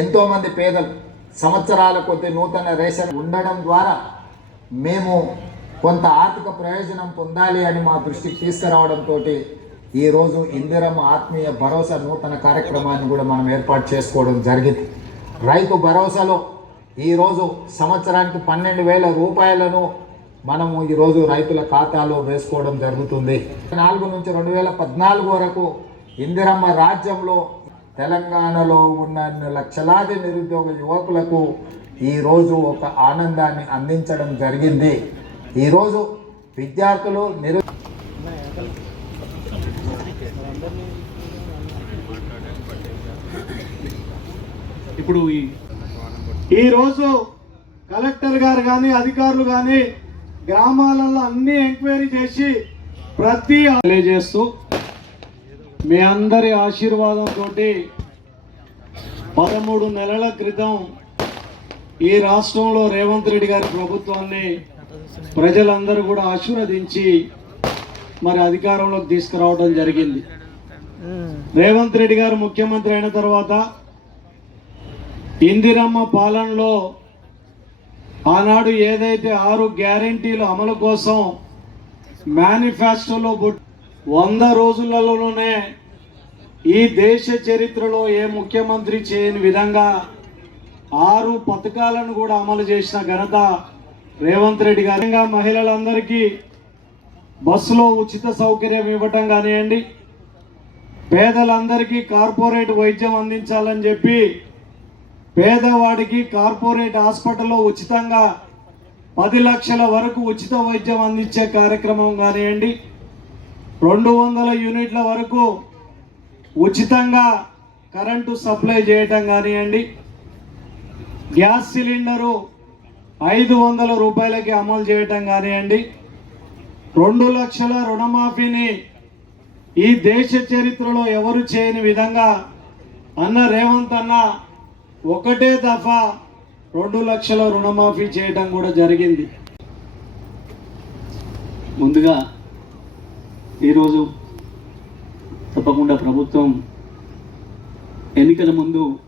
ఎంతోమంది పేదలు సంవత్సరాల కొద్ది నూతన రేషన్ ఉండడం ద్వారా మేము కొంత ఆర్థిక ప్రయోజనం పొందాలి అని మా దృష్టికి తీసుకురావడంతో ఈరోజు ఇందిరమ్మ ఆత్మీయ భరోసా నూతన కార్యక్రమాన్ని కూడా మనం ఏర్పాటు చేసుకోవడం జరిగింది. రైతు భరోసాలో ఈరోజు సంవత్సరానికి పన్నెండు వేల రూపాయలను మనము ఈరోజు రైతుల ఖాతాలో వేసుకోవడం జరుగుతుంది. నాలుగు నుంచి రెండు వేల పద్నాలుగు వరకు ఇందిరమ్మ రాజ్యంలో తెలంగాణలో ఉన్న లక్షలాది నిరుద్యోగ యువకులకు ఈరోజు ఒక ఆనందాన్ని అందించడం జరిగింది. ఈరోజు విద్యార్థులు నిరు ఇప్పుడు ఈ ఈరోజు కలెక్టర్ గారు కానీ అధికారులు కానీ గ్రామాలలో అన్ని ఎంక్వైరీ చేసి ప్రతి తెలియజేస్తూ మీ అందరి ఆశీర్వాదంతో పదమూడు నెలల క్రితం ఈ రాష్ట్రంలో రేవంత్ రెడ్డి గారి ప్రభుత్వాన్ని ప్రజలందరూ కూడా ఆశీర్వదించి మరి అధికారంలోకి తీసుకురావడం జరిగింది. రేవంత్ రెడ్డి గారు ముఖ్యమంత్రి అయిన తర్వాత ఇందిరమ్మ పాలనలో ఆనాడు ఏదైతే ఆరు గ్యారంటీలు అమలు కోసం మేనిఫెస్టోలో బుట్- వంద రోజులలోనే ఈ దేశ చరిత్రలో ఏ ముఖ్యమంత్రి చేయని విధంగా ఆరు పథకాలను కూడా అమలు చేసిన ఘనత రేవంత్ రెడ్డి గారు. మహిళలందరికీ బస్సులో ఉచిత సౌకర్యం ఇవ్వటం కానివ్వండి పేదలందరికీ కార్పొరేట్ వైద్యం అందించాలని చెప్పి పేదవాడికి కార్పొరేట్ హాస్పిటల్లో ఉచితంగా పది లక్షల వరకు ఉచిత వైద్యం అందించే కార్యక్రమం కానివ్వండి రెండు వందల యూనిట్ల వరకు ఉచితంగా కరెంటు సప్లై చేయటం కానివ్వండి. గ్యాస్ సిలిండరు ఐదు వందల రూపాయలకి అమలు చేయటం కానివ్వండి. రెండు లక్షల రుణమాఫీని ఈ దేశ చరిత్రలో ఎవరు చేయని విధంగా అన్న రేవంత్ అన్న ఒకటే దఫా రెండు లక్షల రుణమాఫీ చేయటం కూడా జరిగింది. ముందుగా ఈరోజు తప్పకుండా ప్రభుత్వం ఎన్నికల ముందు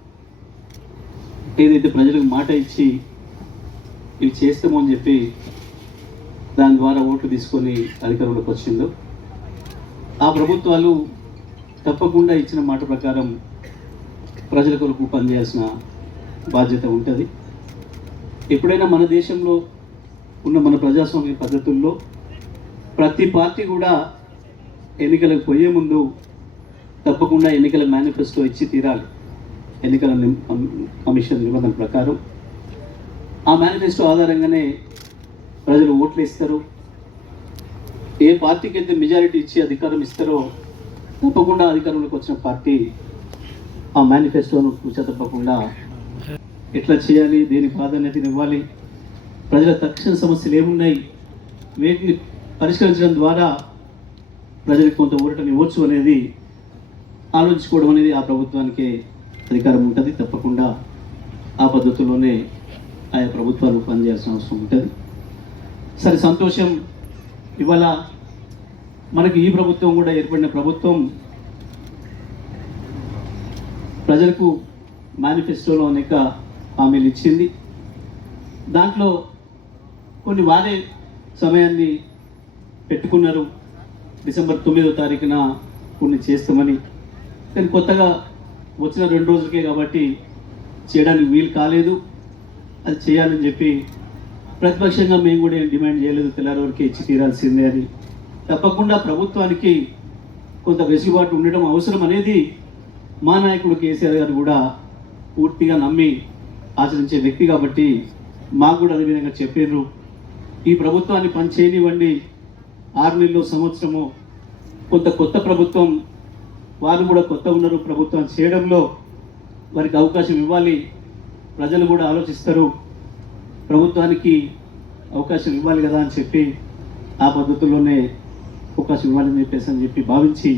ఏదైతే ప్రజలకు మాట ఇచ్చి ఇవి చేస్తామో అని చెప్పి దాని ద్వారా ఓట్లు తీసుకొని అధికారంలోకి వచ్చిందో ఆ ప్రభుత్వాలు తప్పకుండా ఇచ్చిన మాట ప్రకారం ప్రజల కొరకు పనిచేయాల్సిన బాధ్యత ఉంటుంది. ఎప్పుడైనా మన దేశంలో ఉన్న మన ప్రజాస్వామ్య పద్ధతుల్లో ప్రతి పార్టీ కూడా ఎన్నికలకు పోయే ముందు తప్పకుండా ఎన్నికల మేనిఫెస్టో ఇచ్చి తీరాలి. ఎన్నికల కమిషన్ నిబంధన ప్రకారం. ఆ మేనిఫెస్టో ఆధారంగానే ప్రజలు ఓట్లు ఇస్తారు ఏ పార్టీకి అయితే మెజారిటీ ఇచ్చి అధికారం ఇస్తారో తప్పకుండా అధికారంలోకి వచ్చిన పార్టీ ఆ మేనిఫెస్టోను కూర్చో తప్పకుండా ఎట్లా చేయాలి దేని ప్రాధాన్యతను ఇవ్వాలి ప్రజల తక్షణ సమస్యలు ఏమున్నాయి? వీటిని పరిష్కరించడం ద్వారా ప్రజలకు కొంత ఊరటని ఇవ్వచ్చు అనేది ఆలోచించుకోవడం అనేది ఆ ప్రభుత్వానికి అధికారం ఉంటుంది. తప్పకుండా ఆ పద్ధతిలోనే ఆయా ప్రభుత్వాలు పనిచేయాల్సిన అవసరం ఉంటుంది. సరే సంతోషం. ఇవాళ మనకి ఈ ప్రభుత్వం కూడా ఏర్పడిన ప్రభుత్వం ప్రజలకు మేనిఫెస్టోలో అనేక హామీలు ఇచ్చింది. దాంట్లో కొన్ని వారే సమయాన్ని పెట్టుకున్నారు. డిసెంబర్ తొమ్మిదో తారీఖున కొన్ని చేస్తామని. కానీ కొత్తగా వచ్చిన రెండు రోజులకే కాబట్టి చేయడానికి వీలు కాలేదు. అది చేయాలని చెప్పి ప్రతిపక్షంగా మేము కూడా ఏం డిమాండ్ చేయలేదు. తెల్లారి వరకు ఇచ్చి తీరాల్సిందే అని. తప్పకుండా ప్రభుత్వానికి కొంత వెసులుబాటు ఉండడం అవసరం అనేది మా నాయకుడు కేసీఆర్ గారు కూడా పూర్తిగా నమ్మి ఆచరించే వ్యక్తి కాబట్టి మాకు కూడా అదే విధంగా చెప్పారు ఈ ప్రభుత్వాన్ని పని చేయనివ్వండి ఆరు నెలలు సంవత్సరము. కొంత కొత్త ప్రభుత్వం వారు కూడా కొత్త ఉన్నారు ప్రభుత్వం చేయడంలో వారికి అవకాశం ఇవ్వాలి. ప్రజలు కూడా ఆలోచిస్తారు. ప్రభుత్వానికి అవకాశం ఇవ్వాలి కదా అని చెప్పి ఆ పద్ధతిలోనే అవకాశం ఇవ్వాలని చెప్పేసి అని చెప్పి భావించి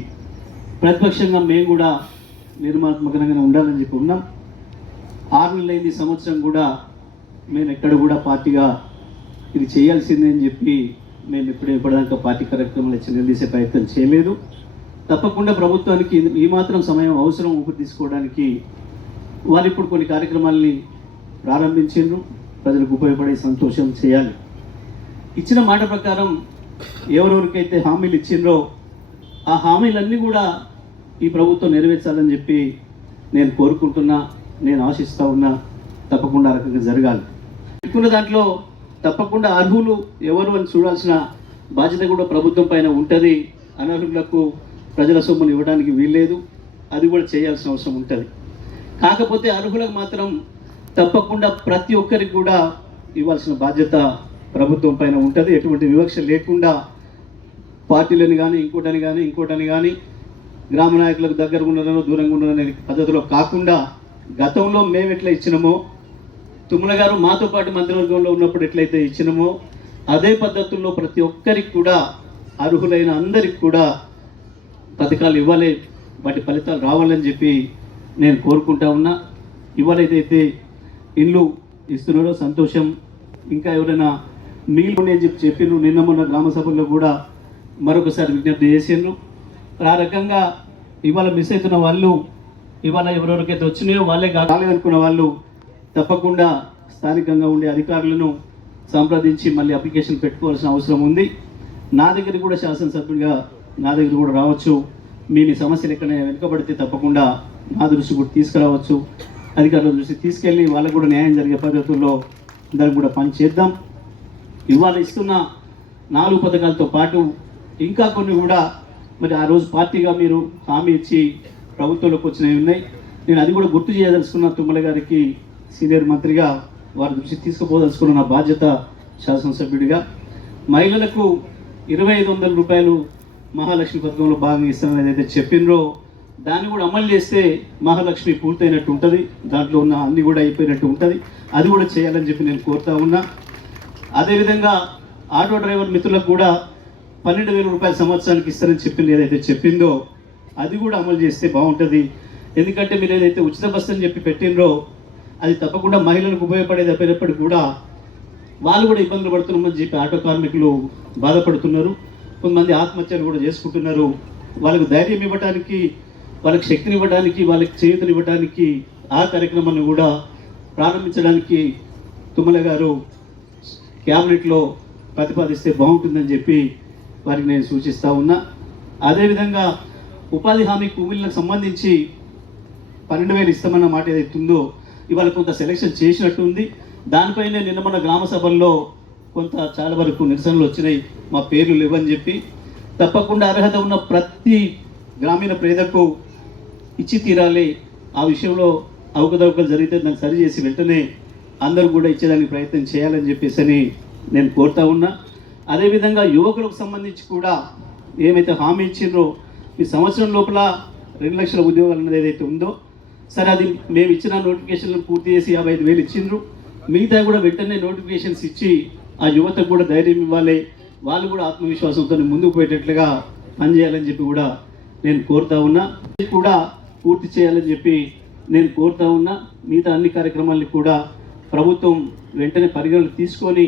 ప్రతిపక్షంగా మేము కూడా నిర్మాత్మకంగా ఉండాలని చెప్పి ఉన్నాం. ఆరు నెలలైంది సంవత్సరం కూడా మేము ఎక్కడ కూడా పార్టీగా ఇది చేయాల్సిందే అని చెప్పి మేము ఇప్పుడు ఇప్పటిదాకా పార్టీ కార్యక్రమాలు చర్యలు తీసే ప్రయత్నం చేయలేదు. తప్పకుండా ప్రభుత్వానికి ఈ మాత్రం సమయం అవసరం ఊపిరి తీసుకోవడానికి వాళ్ళు ఇప్పుడు కొన్ని కార్యక్రమాల్ని ప్రారంభించారు ప్రజలకు ఉపయోగపడే సంతోషం చేయాలి. ఇచ్చిన మాట ప్రకారం ఎవరెవరికైతే హామీలు ఇచ్చిండ్రో ఆ హామీలన్నీ కూడా ఈ ప్రభుత్వం నెరవేర్చాలని చెప్పి నేను కోరుకుంటున్నా నేను ఆశిస్తూ ఉన్నా తప్పకుండా రకంగా జరగాలి. ఇప్పుడున్న దాంట్లో తప్పకుండా అర్హులు ఎవరు అని చూడాల్సిన బాధ్యత కూడా ప్రభుత్వం పైన ఉంటుంది. అనర్హులకు ప్రజల సొమ్మును ఇవ్వడానికి వీల్లేదు. అది కూడా చేయాల్సిన అవసరం ఉంటుంది. కాకపోతే అర్హులకు మాత్రం తప్పకుండా ప్రతి ఒక్కరికి కూడా ఇవ్వాల్సిన బాధ్యత ప్రభుత్వం పైన ఉంటుంది. ఎటువంటి వివక్ష లేకుండా పార్టీలని కానీ ఇంకోటని కానీ ఇంకోటని కానీ గ్రామ నాయకులకు దగ్గర ఉన్నారనో దూరంగా ఉన్నారనే పద్ధతిలో కాకుండా గతంలో మేము ఎట్లా ఇచ్చినామో తుమ్మల గారు మాతో పాటు మంత్రివర్గంలో ఉన్నప్పుడు ఎట్లయితే ఇచ్చినామో అదే పద్ధతుల్లో ప్రతి ఒక్కరికి కూడా అర్హులైన అందరికి కూడా పథకాలు ఇవ్వాలి వాటి ఫలితాలు రావాలని చెప్పి నేను కోరుకుంటా ఉన్నా. ఇవాళైతే ఇల్లు ఇస్తున్నారో సంతోషం. ఇంకా ఎవరైనా మిగిలి నేను చెప్పి చెప్పిన నిన్న మొన్న గ్రామ సభల్లో కూడా మరొకసారి విజ్ఞప్తి చేసిండ్రు. ఆ రకంగా ఇవాళ మిస్ అవుతున్న వాళ్ళు ఇవాళ ఎవరెవరికైతే వచ్చినాయో వాళ్ళే కాలేదనుకున్న వాళ్ళు తప్పకుండా స్థానికంగా ఉండే అధికారులను సంప్రదించి మళ్ళీ అప్లికేషన్ పెట్టుకోవాల్సిన అవసరం ఉంది. నా దగ్గర కూడా శాసనసభ్యుడిగా నా దగ్గర కూడా రావచ్చు. మీ మీ సమస్యలు ఎక్కడైనా వెనుకబడితే తప్పకుండా నా దృష్టి కూడా తీసుకురావచ్చు. అధికారుల దృష్టి తీసుకెళ్ళి వాళ్ళకు కూడా న్యాయం జరిగే పద్ధతుల్లో దానికి కూడా పని చేద్దాం. ఇవాళ ఇస్తున్న నాలుగు పథకాలతో పాటు ఇంకా కొన్ని కూడా మరి ఆ రోజు పార్టీగా మీరు హామీ ఇచ్చి ప్రభుత్వంలోకి వచ్చినవి ఉన్నాయి. నేను అది కూడా గుర్తు చేయదలుచుకున్న తుమ్మల గారికి సీనియర్ మంత్రిగా వారి దృష్టి తీసుకుపోదలుచుకున్న నా బాధ్యత శాసనసభ్యుడిగా. మహిళలకు ఇరవై ఐదు వందల రూపాయలు మహాలక్ష్మి పథకంలో భాగంగా ఇస్తామని ఏదైతే చెప్పిండ్రో దాన్ని కూడా అమలు చేస్తే మహాలక్ష్మి పూర్తయినట్టు ఉంటుంది. దాంట్లో ఉన్న అన్ని కూడా అయిపోయినట్టు ఉంటుంది. అది కూడా చేయాలని చెప్పి నేను కోరుతా ఉన్నా. అదేవిధంగా ఆటో డ్రైవర్ మిత్రులకు కూడా పన్నెండు వేల రూపాయల సంవత్సరానికి ఇస్తారని చెప్పింది ఏదైతే చెప్పిందో అది కూడా అమలు చేస్తే బాగుంటుంది. ఎందుకంటే మీరు ఏదైతే ఉచిత బస్సు అని చెప్పి పెట్టినరో అది తప్పకుండా మహిళలకు ఉపయోగపడే అయిపోయినప్పటికీ కూడా వాళ్ళు కూడా ఇబ్బందులు పడుతున్నామని చెప్పి ఆటో కార్మికులు బాధపడుతున్నారు. కొంతమంది ఆత్మహత్యలు కూడా చేసుకుంటున్నారు. వాళ్ళకు ధైర్యం ఇవ్వడానికి వాళ్ళకి శక్తిని ఇవ్వడానికి వాళ్ళకి చేతులు ఇవ్వడానికి ఆ కార్యక్రమాన్ని కూడా ప్రారంభించడానికి తుమ్మల గారు క్యాబినెట్లో ప్రతిపాదిస్తే బాగుంటుందని చెప్పి వారికి నేను సూచిస్తూ ఉన్నా. అదేవిధంగా ఉపాధి హామీ కూలీలకు సంబంధించి పన్నెండు వేలు ఇస్తామన్న మాట ఏదైతుందో ఉందో ఇవాళ కొంత సెలెక్షన్ చేసినట్టు ఉంది. దానిపైనే నిన్న మన గ్రామ సభల్లో కొంత చాలా వరకు నిరసనలు వచ్చినాయి. మా పేర్లు లేవని చెప్పి. తప్పకుండా అర్హత ఉన్న ప్రతి గ్రామీణ పేదకు ఇచ్చి తీరాలి. ఆ విషయంలో అవకతవకలు జరిగితే దాన్ని సరి చేసి వెంటనే అందరూ కూడా ఇచ్చేదానికి ప్రయత్నం చేయాలని చెప్పేసి అని నేను కోరుతా ఉన్నా. అదేవిధంగా యువకులకు సంబంధించి కూడా ఏమైతే హామీ ఇచ్చిండ్రో ఈ సంవత్సరం లోపల రెండు లక్షల ఉద్యోగాలు అనేది ఏదైతే ఉందో సరే అది మేము ఇచ్చిన నోటిఫికేషన్లు పూర్తి చేసి యాభై ఐదు వేలు ఇచ్చిండ్రు. మిగతా కూడా వెంటనే నోటిఫికేషన్స్ ఇచ్చి ఆ యువతకు కూడా ధైర్యం ఇవ్వాలి. వాళ్ళు కూడా ఆత్మవిశ్వాసంతో ముందుకు పోయేటట్లుగా పనిచేయాలని చెప్పి కూడా నేను కోరుతా ఉన్నా. కూడా పూర్తి చేయాలని చెప్పి నేను కోరుతా ఉన్నా. మిగతా అన్ని కార్యక్రమాలని కూడా ప్రభుత్వం వెంటనే పరిగణలు తీసుకొని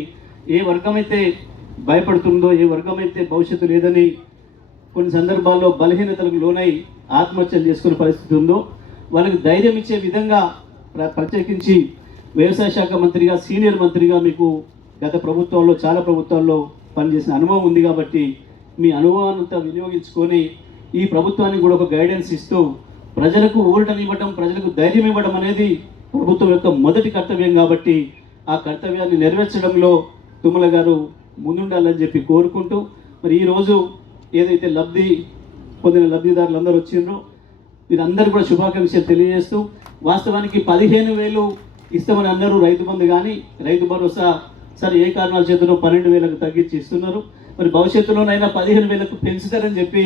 ఏ వర్గమైతే భయపడుతుందో ఏ వర్గమైతే భవిష్యత్తు లేదని కొన్ని సందర్భాల్లో బలహీనతలకు లోనై ఆత్మహత్యలు చేసుకునే పరిస్థితి ఉందో వాళ్ళకి ధైర్యం ఇచ్చే విధంగా ప్ర- ప్రత్యేకించి వ్యవసాయ శాఖ మంత్రిగా సీనియర్ మంత్రిగా మీకు గత ప్రభుత్వాల్లో చాలా ప్రభుత్వాల్లో పనిచేసిన అనుభవం ఉంది కాబట్టి మీ అనుభవాన్నంతా వినియోగించుకొని ఈ ప్రభుత్వానికి కూడా ఒక గైడెన్స్ ఇస్తూ ప్రజలకు ఊరటనివ్వడం ప్రజలకు ధైర్యం ఇవ్వడం అనేది ప్రభుత్వం యొక్క మొదటి కర్తవ్యం కాబట్టి ఆ కర్తవ్యాన్ని నెరవేర్చడంలో తుమ్మల గారు ముందుండాలని చెప్పి కోరుకుంటూ మరి ఈరోజు ఏదైతే లబ్ధి పొందిన లబ్ధిదారులు అందరూ వచ్చిండ్రో వీరందరూ కూడా శుభాకాంక్షలు తెలియజేస్తూ వాస్తవానికి పదిహేను వేలు ఇస్తామని అన్నారు రైతు బంధు కానీ రైతు భరోసా సరే ఏ కారణాల చేతనో పన్నెండు వేలకు తగ్గించి ఇస్తున్నారు. మరి భవిష్యత్తులోనైనా పదిహేను వేలకు పెంచుతారని చెప్పి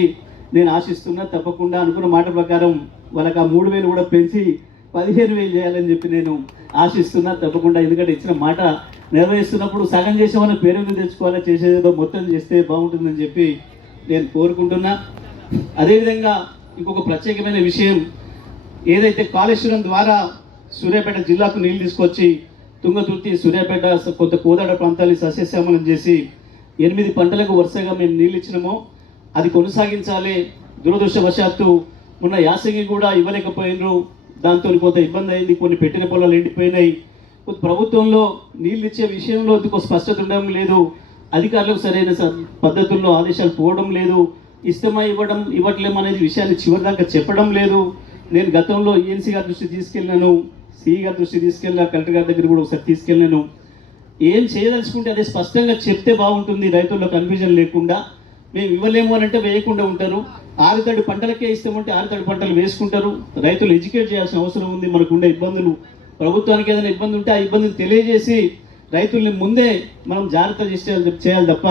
నేను ఆశిస్తున్నా. తప్పకుండా అనుకున్న మాట ప్రకారం వాళ్ళకి ఆ మూడు వేలు కూడా పెంచి పదిహేను వేలు చేయాలని చెప్పి నేను ఆశిస్తున్నా. తప్పకుండా ఎందుకంటే ఇచ్చిన మాట నిర్వహిస్తున్నప్పుడు సగం చేసామని పేరు మీద తెచ్చుకోవాలా చేసేదేదో మొత్తం చేస్తే బాగుంటుందని చెప్పి నేను కోరుకుంటున్నా. అదేవిధంగా ఇంకొక ప్రత్యేకమైన విషయం ఏదైతే కాళేశ్వరం ద్వారా సూర్యాపేట జిల్లాకు నీళ్ళు తీసుకొచ్చి తుంగతుర్తి సూర్యాపేట కొంత కోదాడ ప్రాంతాన్ని సస్యశ్యామలం చేసి ఎనిమిది పంటలకు వరుసగా మేము నీళ్ళు ఇచ్చినామో. అది కొనసాగించాలి. దురదృష్టవశాత్తు మొన్న యాసంగి కూడా ఇవ్వలేకపోయినరు. దాంతో కొంత ఇబ్బంది అయింది. కొన్ని పెట్టిన పొలాలు ఎండిపోయినాయి. కొంత ప్రభుత్వంలో నీళ్ళు ఇచ్చే విషయంలో కొంత స్పష్టత ఉండడం లేదు. అధికారులకు సరైన స- పద్ధతుల్లో ఆదేశాలు పోవడం లేదు. ఇష్టమా ఇవ్వడం ఇవ్వట్లేము అనేది విషయాన్ని చివరిదాకా చెప్పడం లేదు. నేను గతంలో ఈఎన్సీ గారి దృష్టి తీసుకెళ్ళాను సిఈ e గారి దృష్టి తీసుకెళ్ళా కలెక్టర్ గారి దగ్గర కూడా ఒకసారి తీసుకెళ్ళాను. ఏం చేయదలుచుకుంటే అదే స్పష్టంగా చెప్తే బాగుంటుంది రైతుల్లో కన్ఫ్యూజన్ లేకుండా. మేము ఇవ్వలేము అని అంటే వేయకుండా ఉంటారు. ఆరుతడి పంటలకే ఇస్తామంటే ఆరుతడి పంటలు వేసుకుంటారు. రైతులు ఎడ్యుకేట్ చేయాల్సిన అవసరం ఉంది మనకు ఉండే ఇబ్బందులు. ప్రభుత్వానికి ఏదైనా ఇబ్బంది ఉంటే ఆ ఇబ్బందిని తెలియజేసి రైతుల్ని ముందే మనం జాగ్రత్త చేసేయాలి చేయాలి తప్ప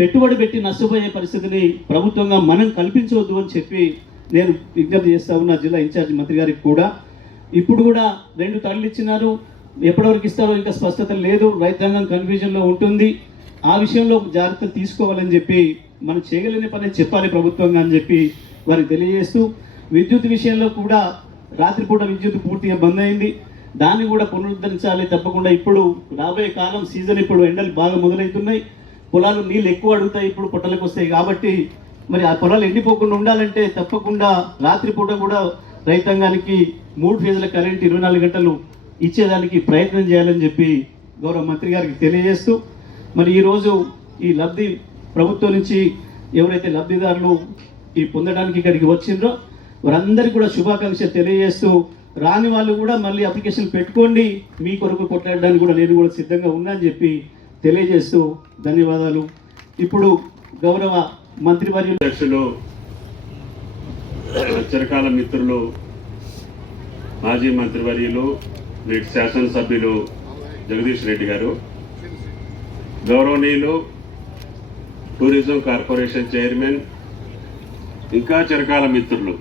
పెట్టుబడి పెట్టి నష్టపోయే పరిస్థితిని ప్రభుత్వంగా మనం కల్పించవద్దు అని చెప్పి నేను విజ్ఞప్తి చేస్తా ఉన్నా జిల్లా ఇన్ఛార్జ్ మంత్రి గారికి కూడా. ఇప్పుడు కూడా రెండు తరలు ఇచ్చినారు. ఎప్పటివరకు ఇస్తారో ఇంకా స్పష్టత లేదు. రైతాంగం కన్ఫ్యూజన్లో ఉంటుంది. ఆ విషయంలో జాగ్రత్తలు తీసుకోవాలని చెప్పి మనం చేయగలిగిన పని చెప్పాలి ప్రభుత్వంగా అని చెప్పి వారికి తెలియజేస్తూ విద్యుత్ విషయంలో కూడా రాత్రిపూట విద్యుత్ పూర్తిగా బంద్ అయింది. దాన్ని కూడా పునరుద్ధరించాలి తప్పకుండా. ఇప్పుడు రాబోయే కాలం సీజన్ ఇప్పుడు ఎండలు బాగా మొదలవుతున్నాయి. పొలాలు నీళ్ళు ఎక్కువ అడుగుతాయి ఇప్పుడు పొట్టలకు వస్తాయి. కాబట్టి మరి ఆ పొలాలు ఎండిపోకుండా ఉండాలంటే తప్పకుండా రాత్రిపూట కూడా రైతాంగానికి మూడు ఫేజుల కరెంట్ ఇరవై నాలుగు గంటలు ఇచ్చేదానికి ప్రయత్నం చేయాలని చెప్పి గౌరవ మంత్రి గారికి తెలియజేస్తూ మరి ఈరోజు ఈ లబ్ధి ప్రభుత్వం నుంచి ఎవరైతే లబ్ధిదారులు ఈ పొందడానికి ఇక్కడికి వచ్చిండ్రో వారందరికీ కూడా శుభాకాంక్షలు తెలియజేస్తూ రాని వాళ్ళు కూడా మళ్ళీ అప్లికేషన్ పెట్టుకోండి మీ కొరకు కొట్లాడడానికి కూడా నేను కూడా సిద్ధంగా ఉన్నా అని చెప్పి తెలియజేస్తూ ధన్యవాదాలు. ఇప్పుడు గౌరవ మంత్రివర్యులు అధ్యక్షులు చిరకాల మిత్రులు మాజీ మంత్రివర్యులు నేటి శాసనసభ్యులు జగదీష్ రెడ్డి గారు గౌరవనీయులు టూరిజం కార్పొరేషన్ చైర్మన్ ఇంకా చిరకాల మిత్రులు.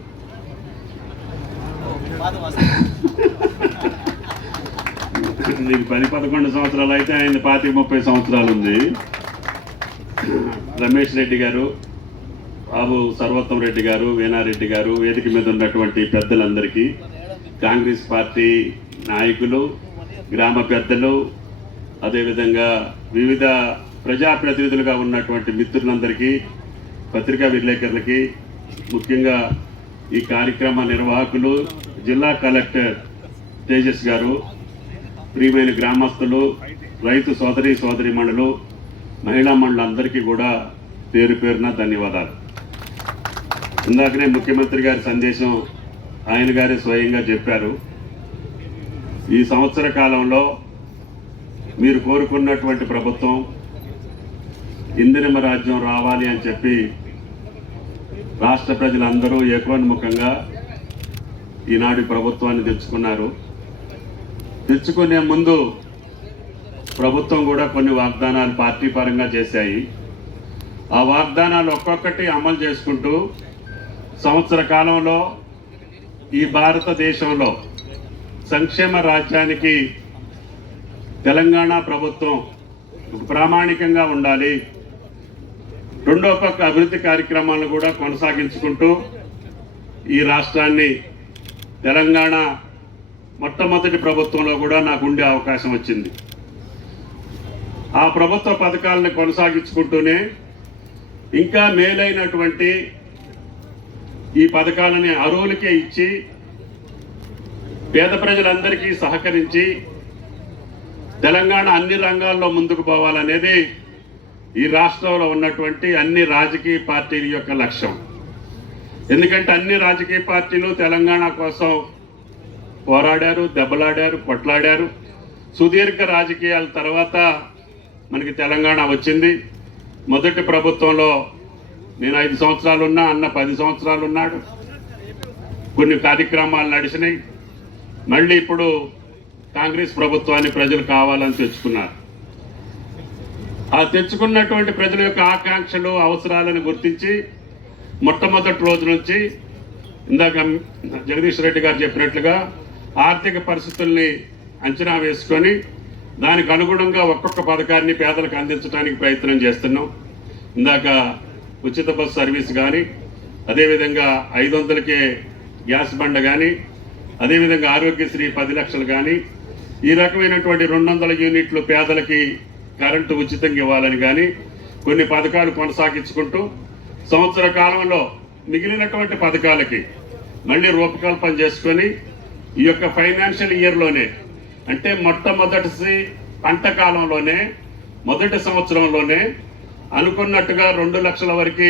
దీనికి పది పదకొండు సంవత్సరాలు అయితే ఆయన పాతిక ముప్పై సంవత్సరాలు ఉంది. రమేష్ రెడ్డి గారు బాబు సర్వోత్తం రెడ్డి గారు వీణారెడ్డి గారు వేదిక మీద ఉన్నటువంటి పెద్దలందరికీ కాంగ్రెస్ పార్టీ నాయకులు గ్రామ పెద్దలు అదేవిధంగా వివిధ ప్రజాప్రతినిధులుగా ఉన్నటువంటి మిత్రులందరికీ పత్రికా విలేకరులకి ముఖ్యంగా ఈ కార్యక్రమ నిర్వాహకులు జిల్లా కలెక్టర్ తేజస్ గారు ప్రియమైన గ్రామస్తులు రైతు సోదరి సోదరి మండలు మహిళా మండలందరికీ కూడా పేరు పేరున ధన్యవాదాలు. ఇందాకనే ముఖ్యమంత్రి గారి సందేశం ఆయన గారే స్వయంగా చెప్పారు. ఈ సంవత్సర కాలంలో మీరు కోరుకున్నటువంటి ప్రభుత్వం ఇందిరమ రాజ్యం రావాలి అని చెప్పి రాష్ట్ర ప్రజలందరూ ఏకోన్ముఖంగా ఈనాడు ప్రభుత్వాన్ని తెచ్చుకున్నారు. తెచ్చుకునే ముందు ప్రభుత్వం కూడా కొన్ని వాగ్దానాలు పార్టీ పరంగా చేశాయి. ఆ వాగ్దానాలు ఒక్కొక్కటి అమలు చేసుకుంటూ సంవత్సర కాలంలో ఈ భారతదేశంలో సంక్షేమ రాజ్యానికి తెలంగాణ ప్రభుత్వం ప్రామాణికంగా ఉండాలి. రెండో పక్క అభివృద్ధి కార్యక్రమాలను కూడా కొనసాగించుకుంటూ ఈ రాష్ట్రాన్ని తెలంగాణ మొట్టమొదటి ప్రభుత్వంలో కూడా నాకు ఉండే అవకాశం వచ్చింది. ఆ ప్రభుత్వ పథకాలను కొనసాగించుకుంటూనే ఇంకా మేలైనటువంటి ఈ పథకాలని అరువులకే ఇచ్చి పేద ప్రజలందరికీ సహకరించి తెలంగాణ అన్ని రంగాల్లో ముందుకు పోవాలనేది ఈ రాష్ట్రంలో ఉన్నటువంటి అన్ని రాజకీయ పార్టీల యొక్క లక్ష్యం. ఎందుకంటే అన్ని రాజకీయ పార్టీలు తెలంగాణ కోసం పోరాడారు దెబ్బలాడారు కొట్లాడారు. సుదీర్ఘ రాజకీయాల తర్వాత మనకి తెలంగాణ వచ్చింది. మొదటి ప్రభుత్వంలో నేను ఐదు సంవత్సరాలు ఉన్నా అన్న పది సంవత్సరాలు ఉన్నాడు. కొన్ని కార్యక్రమాలు నడిచినాయి. మళ్ళీ ఇప్పుడు కాంగ్రెస్ ప్రభుత్వాన్ని ప్రజలు కావాలని తెచ్చుకున్నారు. ఆ తెచ్చుకున్నటువంటి ప్రజల యొక్క ఆకాంక్షలు అవసరాలను గుర్తించి మొట్టమొదటి రోజు నుంచి ఇందాక జగదీష్ రెడ్డి గారు చెప్పినట్లుగా ఆర్థిక పరిస్థితుల్ని అంచనా వేసుకొని దానికి అనుగుణంగా ఒక్కొక్క పథకాన్ని పేదలకు అందించడానికి ప్రయత్నం చేస్తున్నాం. ఇందాక ఉచిత బస్ సర్వీస్ కానీ అదేవిధంగా ఐదు వందలకే గ్యాస్ బండ కానీ అదేవిధంగా ఆరోగ్యశ్రీ పది లక్షలు కానీ ఈ రకమైనటువంటి రెండు వందల యూనిట్లు పేదలకి కరెంటు ఉచితంగా ఇవ్వాలని కానీ కొన్ని పథకాలు కొనసాగించుకుంటూ సంవత్సర కాలంలో మిగిలినటువంటి పథకాలకి మళ్ళీ రూపకల్పన చేసుకొని ఈ యొక్క ఫైనాన్షియల్ ఇయర్లోనే అంటే మొట్టమొదటి పంట కాలంలోనే మొదటి సంవత్సరంలోనే అనుకున్నట్టుగా రెండు లక్షల వరకు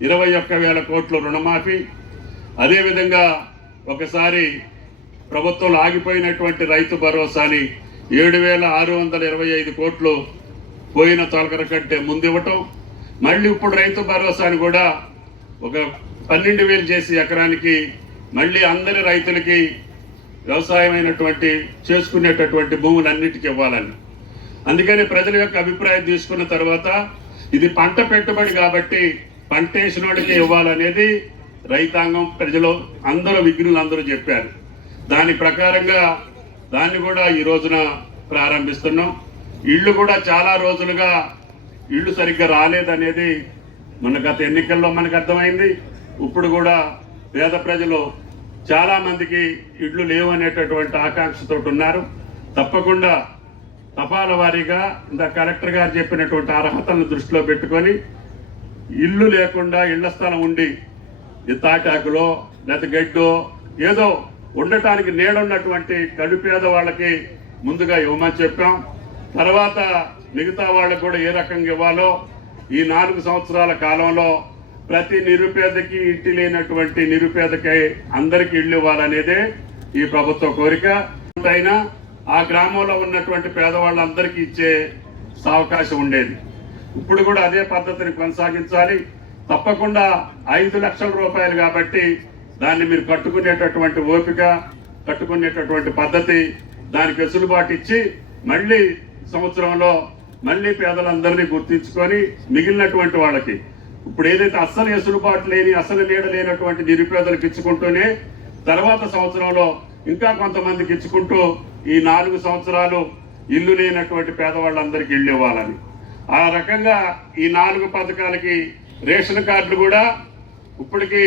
ఇరవై ఒక్క వేల కోట్లు రుణమాఫీ అదేవిధంగా ఒకసారి ప్రభుత్వం ఆగిపోయినటువంటి రైతు భరోసాని ఏడు వేల ఆరు వందల ఇరవై ఐదు కోట్లు పోయిన తొలకర కంటే ముందు ఇవ్వటం మళ్ళీ ఇప్పుడు రైతు భరోసాని కూడా ఒక పన్నెండు వేలు చేసి ఎకరానికి మళ్ళీ అందరి రైతులకి వ్యవసాయమైనటువంటి చేసుకునేటటువంటి భూములన్నిటికీ ఇవ్వాలని. అందుకని ప్రజల యొక్క అభిప్రాయం తీసుకున్న తర్వాత ఇది పంట పెట్టుబడి కాబట్టి పంట వేసినోడికి ఇవ్వాలనేది రైతాంగం ప్రజలు అందరూ విఘ్నులు అందరూ చెప్పారు. దాని ప్రకారంగా దాన్ని కూడా ఈ రోజున ప్రారంభిస్తున్నాం. ఇళ్ళు కూడా చాలా రోజులుగా ఇళ్ళు సరిగ్గా రాలేదనేది మన గత ఎన్నికల్లో మనకు అర్థమైంది. ఇప్పుడు కూడా పేద ప్రజలు చాలామందికి ఇళ్ళు లేవు అనేటటువంటి ఆకాంక్షతో ఉన్నారు. తప్పకుండా తపాల వారీగా ఇంత కలెక్టర్ గారు చెప్పినటువంటి అర్హతలను దృష్టిలో పెట్టుకొని ఇల్లు లేకుండా ఇళ్ళ స్థలం ఉండి ఈ తాటాకులో లేకపోతే గడ్డో ఏదో ఉండటానికి నీడున్నటువంటి కడుపేద వాళ్ళకి ముందుగా ఇవ్వమని చెప్పాం. తర్వాత మిగతా వాళ్ళకు కూడా ఏ రకంగా ఇవ్వాలో ఈ నాలుగు సంవత్సరాల కాలంలో ప్రతి నిరుపేదకి ఇంటి లేనటువంటి నిరుపేదకి అందరికీ ఇళ్ళు ఇవ్వాలనేదే ఈ ప్రభుత్వ కోరిక. అయినా ఆ గ్రామంలో ఉన్నటువంటి పేదవాళ్ళందరికీ ఇచ్చే అవకాశం ఉండేది. ఇప్పుడు కూడా అదే పద్ధతిని కొనసాగించాలి. తప్పకుండా ఐదు లక్షల రూపాయలు కాబట్టి దాన్ని మీరు కట్టుకునేటటువంటి ఓపిక కట్టుకునేటటువంటి పద్ధతి దానికి వెసులుబాటు ఇచ్చి మళ్ళీ సంవత్సరంలో మళ్ళీ పేదలందరినీ గుర్తించుకొని మిగిలినటువంటి వాళ్ళకి ఇప్పుడు ఏదైతే అస్సలు ఎసులుబాటు లేని అసలు నీడ లేనటువంటి నిరుపేదలకు ఇచ్చుకుంటూనే తర్వాత సంవత్సరంలో ఇంకా కొంతమందికి ఇచ్చుకుంటూ ఈ నాలుగు సంవత్సరాలు ఇల్లు లేనటువంటి పేదవాళ్ళందరికీ ఇల్లు ఇవ్వాలని. ఆ రకంగా ఈ నాలుగు పథకాలకి రేషన్ కార్డులు కూడా ఇప్పటికీ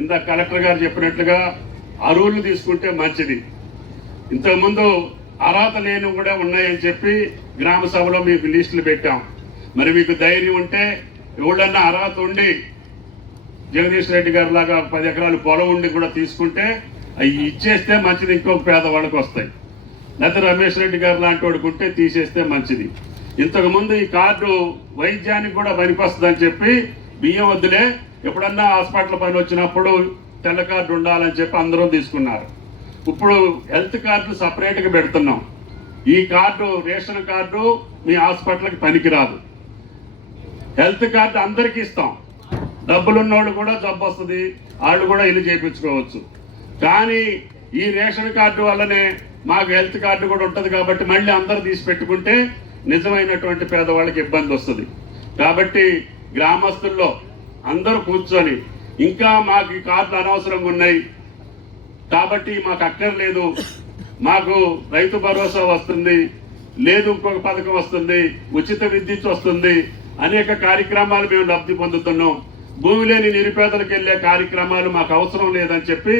ఇంత కలెక్టర్ గారు చెప్పినట్లుగా అరువులు తీసుకుంటే మంచిది. ఇంతకుముందు అర్హత లేని కూడా ఉన్నాయని చెప్పి గ్రామ సభలో మీకు లిస్టులు పెట్టాం. మరి మీకు ధైర్యం ఉంటే ఎవడన్నా అర్హత ఉండి జగదీష్ రెడ్డి గారి లాగా పది ఎకరాలు పొలం ఉండి కూడా తీసుకుంటే అవి ఇచ్చేస్తే మంచిది ఇంకొక పేదవాళ్ళకి వస్తాయి. లేకపోతే రమేష్ రెడ్డి గారు లాంటి వాడికి ఉంటే తీసేస్తే మంచిది. ఇంతకుముందు ఈ కార్డు వైద్యానికి కూడా పనికొస్తుందని చెప్పి బియ్యం వద్దులే ఎప్పుడన్నా హాస్పిటల్ పని వచ్చినప్పుడు తెల్ల కార్డు ఉండాలని చెప్పి అందరూ తీసుకున్నారు. ఇప్పుడు హెల్త్ కార్డు సపరేట్గా పెడుతున్నాం. ఈ కార్డు రేషన్ కార్డు మీ హాస్పిటల్కి పనికిరాదు. హెల్త్ కార్డు అందరికీ ఇస్తాం. డబ్బులున్నోళ్ళు కూడా జబ్బు వస్తుంది వాళ్ళు కూడా ఇల్లు చేయించుకోవచ్చు. కానీ ఈ రేషన్ కార్డు వల్లనే మాకు హెల్త్ కార్డు కూడా ఉంటుంది కాబట్టి మళ్ళీ అందరూ తీసి పెట్టుకుంటే నిజమైనటువంటి పేదవాళ్ళకి ఇబ్బంది వస్తుంది. కాబట్టి గ్రామస్తుల్లో అందరూ కూర్చొని ఇంకా మాకు ఈ కార్డులు అనవసరంగా ఉన్నాయి కాబట్టి మాకు అక్కర్లేదు మాకు రైతు భరోసా వస్తుంది లేదు ఇంకొక పథకం వస్తుంది ఉచిత విద్యుత్ వస్తుంది అనేక కార్యక్రమాలు మేము లబ్ధి పొందుతున్నాం. భూమి లేని నిరుపేదలకు వెళ్ళే కార్యక్రమాలు మాకు అవసరం లేదని చెప్పి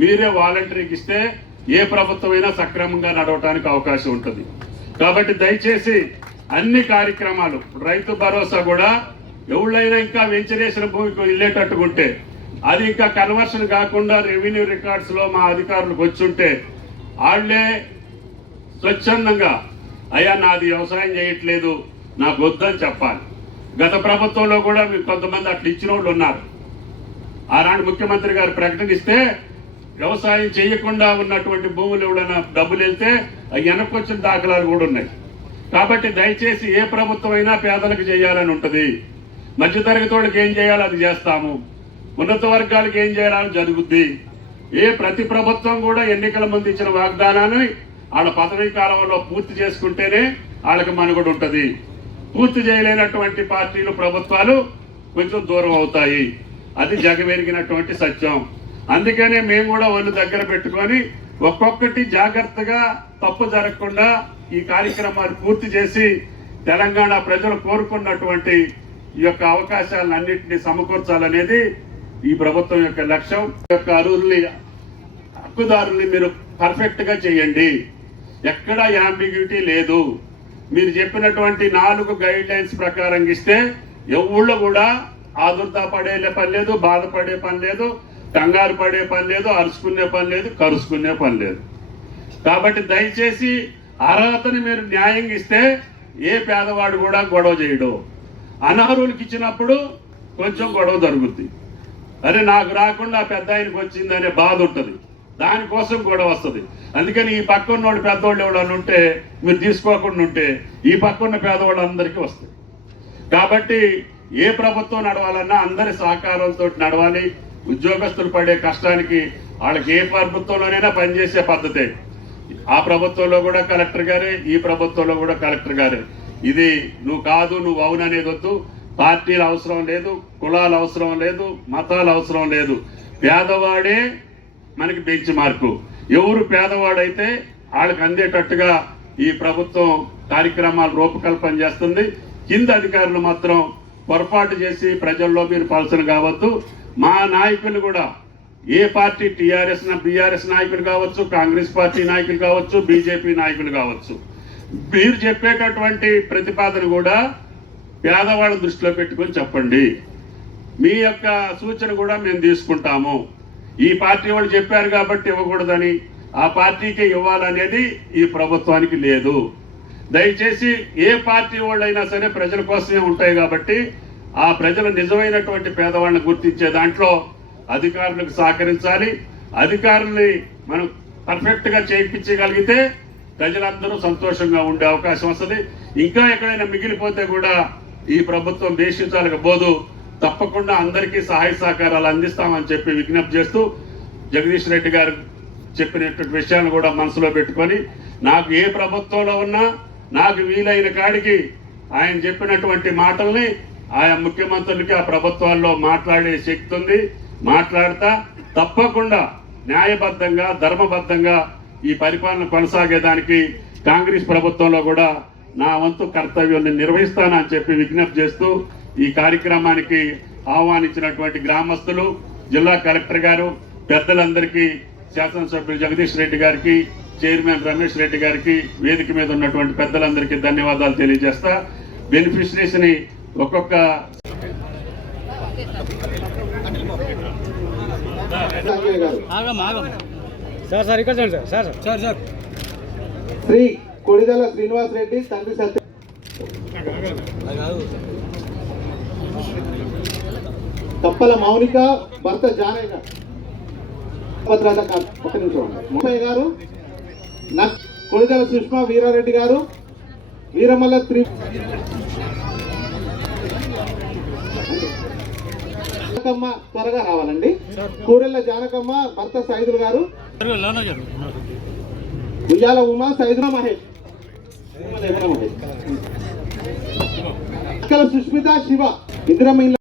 మీరే వాలంటీర్కి ఇస్తే ఏ ప్రభుత్వమైనా సక్రమంగా నడవటానికి అవకాశం ఉంటుంది. కాబట్టి దయచేసి అన్ని కార్యక్రమాలు రైతు భరోసా కూడా ఎవళ్ళైనా ఇంకా వెంచరేసిన భూమికి వెళ్ళేటట్టుకుంటే అది ఇంకా కన్వర్షన్ కాకుండా రెవెన్యూ రికార్డ్స్లో మా అధికారులకు వచ్చుంటే వాళ్ళే స్వచ్ఛందంగా అయ్యా నాది వ్యవసాయం చేయట్లేదు నాకు వద్దని చెప్పాలి. గత ప్రభుత్వంలో కూడా మీకు కొంతమంది అట్లా ఇచ్చిన వాళ్ళు ఉన్నారు. ఆనాడు ముఖ్యమంత్రి గారు ప్రకటనిస్తే వ్యవసాయం చేయకుండా ఉన్నటువంటి భూములు ఎవడైనా డబ్బులు వెళ్తే అవి వెనక్కొచ్చిన దాఖలాలు కూడా ఉన్నాయి. కాబట్టి దయచేసి ఏ ప్రభుత్వం అయినా పేదలకు చేయాలని ఉంటుంది. మధ్యతరగతి వాళ్ళకి ఏం చేయాలో అది చేస్తాము. ఉన్నత వర్గాలకు ఏం చేయాలని జరుగుద్ది. ఏ ప్రతి ప్రభుత్వం కూడా ఎన్నికల ముందు ఇచ్చిన వాగ్దానాన్ని వాళ్ళ పదవీ కాలంలో పూర్తి చేసుకుంటేనే వాళ్ళకి మనుగడ ఉంటుంది. పూర్తి చేయలేనటువంటి పార్టీలు ప్రభుత్వాలు కొంచెం దూరం అవుతాయి. అది జగమెరిగినటువంటి సత్యం. అందుకనే మేము కూడా ఒళ్ళు దగ్గర పెట్టుకొని ఒక్కొక్కటి జాగ్రత్తగా తప్పు జరగకుండా ఈ కార్యక్రమాలు పూర్తి చేసి తెలంగాణ ప్రజలు కోరుకున్నటువంటి ఈ యొక్క అవకాశాలను అన్నింటినీ సమకూర్చాలనేది ఈ ప్రభుత్వం యొక్క లక్ష్యం. ఈ యొక్క అరువుల్ని హక్కుదారుల్ని మీరు పర్ఫెక్ట్గా చేయండి. ఎక్కడా యాంబిగ్యూటీ లేదు. మీరు చెప్పినటువంటి నాలుగు గైడ్ లైన్స్ ప్రకారం ఇస్తే ఎవళ్ళు కూడా ఆదుర్దా పడే పని లేదు బాధపడే పని లేదు కంగారు పడే పని లేదు అరుచుకునే పని లేదు కరుచుకునే పని లేదు. కాబట్టి దయచేసి అర్హతని మీరు న్యాయంగా ఇస్తే ఏ పేదవాడు కూడా గొడవ చేయడు. అనర్హులకి ఇచ్చినప్పుడు కొంచెం గొడవ జరుగుద్ది. అరే నాకు రాకుండా పెద్ద ఆయనకు వచ్చింది అనే బాధ ఉంటుంది. దానికోసం కూడా వస్తుంది. అందుకని ఈ పక్క ఉన్నోడు పెద్దవాళ్ళు ఎవడని ఉంటే మీరు తీసుకోకుండా ఉంటే ఈ పక్క ఉన్న పేదవాళ్ళు అందరికీ వస్తాయి కాబట్టి ఏ ప్రభుత్వం నడవాలన్నా అందరి సహకారంతో నడవాలి. ఉద్యోగస్తులు పడే కష్టానికి వాళ్ళకి ఏ ప్రభుత్వంలోనైనా పనిచేసే పద్ధతే. ఆ ప్రభుత్వంలో కూడా కలెక్టర్ గారే ఈ ప్రభుత్వంలో కూడా కలెక్టర్ గారే. ఇది నువ్వు కాదు నువ్వు అవును అనేది వద్దు. పార్టీలు అవసరం లేదు కులాలు అవసరం లేదు మతాలు అవసరం లేదు. పేదవాడే మనకి బెంచ్ మార్కు ఎవరు పేదవాడైతే వాళ్ళకి అందేటట్టుగా ఈ ప్రభుత్వం కార్యక్రమాలు రూపకల్పన చేస్తుంది. కింద అధికారులు మాత్రం పొరపాటు చేసి ప్రజల్లో మీరు పలసన కావద్దు. మా నాయకులు కూడా ఏ పార్టీ టీఆర్ఎస్ బీఆర్ఎస్ నాయకులు కావచ్చు కాంగ్రెస్ పార్టీ నాయకులు కావచ్చు బీజేపీ నాయకులు కావచ్చు. మీరు చెప్పేటటువంటి ప్రతిపాదన కూడా పేదవాళ్ళ దృష్టిలో పెట్టుకొని చెప్పండి. మీ యొక్క సూచన కూడా మేము తీసుకుంటాము. ఈ పార్టీ వాళ్ళు చెప్పారు కాబట్టి ఇవ్వకూడదని ఆ పార్టీకే ఇవ్వాలనేది ఈ ప్రభుత్వానికి లేదు. దయచేసి ఏ పార్టీ వాళ్ళైనా సరే ప్రజల కోసమే ఉంటాయి కాబట్టి ఆ ప్రజల నిజమైనటువంటి పేదవాళ్ళని గుర్తించే దాంట్లో అధికారులకు సహకరించాలి. అధికారుల్ని మనం పర్ఫెక్ట్గా చేయించగలిగితే ప్రజలందరూ సంతోషంగా ఉండే అవకాశం వస్తుంది. ఇంకా ఎక్కడైనా మిగిలిపోతే కూడా ఈ ప్రభుత్వం దేశించాలకు పోదు తప్పకుండా అందరికీ సహాయ సహకారాలు అందిస్తామని చెప్పి విజ్ఞప్తి చేస్తూ జగదీష్ రెడ్డి గారు చెప్పినటువంటి విషయాన్ని కూడా మనసులో పెట్టుకొని నాకు ఏ ప్రభుత్వంలో ఉన్నా నాకు వీలైన కాడికి ఆయన చెప్పినటువంటి మాటల్ని ఆయా ముఖ్యమంత్రులకి ఆ ప్రభుత్వాల్లో మాట్లాడే శక్తి ఉంది. మాట్లాడతా తప్పకుండా న్యాయబద్ధంగా ధర్మబద్ధంగా ఈ పరిపాలన కొనసాగేదానికి కాంగ్రెస్ ప్రభుత్వంలో కూడా నా వంతు కర్తవ్యాన్ని నిర్వహిస్తానని చెప్పి విజ్ఞప్తి చేస్తూ ఈ కార్యక్రమానికి ఆహ్వానించినటువంటి గ్రామస్తులు జిల్లా కలెక్టర్ గారు పెద్దలందరికీ శాసనసభ్యులు జగదీష్ రెడ్డి గారికి చైర్మన్ రమేష్ రెడ్డి గారికి వేదిక మీద ఉన్నటువంటి పెద్దలందరికీ ధన్యవాదాలు తెలియజేస్తా. బెనిఫిషరీస్ని ఒక్కొక్క సార్ సార్ ఇక్కడ చూడండి sir sir sir. Sir Shri Kodidala Srinivas Reddy తండ్రి సత్య తప్పల మౌనిక భర్త జానయ్య గారు. భద్రత నిమిషం గారు నక్ సుష్మా వీరారెడ్డి గారు వీరమల్ల త్రి జానకమ్మ త్వరగా రావాలండి. కూరెళ్ళ జానకమ్మ భర్త సైదులు గారు. ఉయ్యాల ఉమా సైదుల మహేష్. అక్కల సుష్మిత శివ. ఇందిరమ్మ